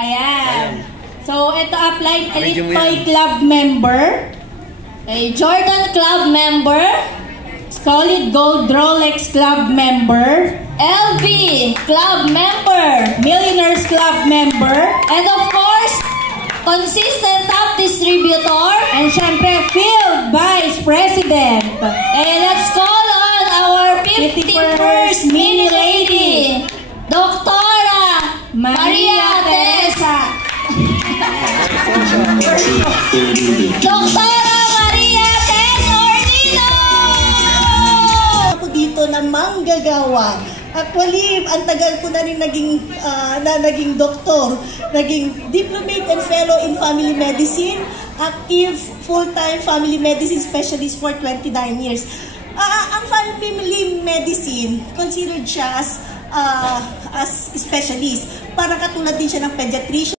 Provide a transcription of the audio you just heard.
Ayan. So, ito upline Elite Toy Club member. Jordan Club member. Solid Gold Rolex Club member. LV Club member. Millionaires Club member. And of course, consistent top distributor. And syempre, Field Vice President. And let's call on our 51st Mini Lady, Doktora Maria Teresa. Doktora Maria Teresa Ordino! Ako dito na manggagawa. Actually, ang tagal ko na rin naging doktor, naging diplomate and fellow in family medicine, active full-time family medicine specialist for 29 years. Ang family medicine, considered siya as specialist. Parang katulad din siya ng pediatrician.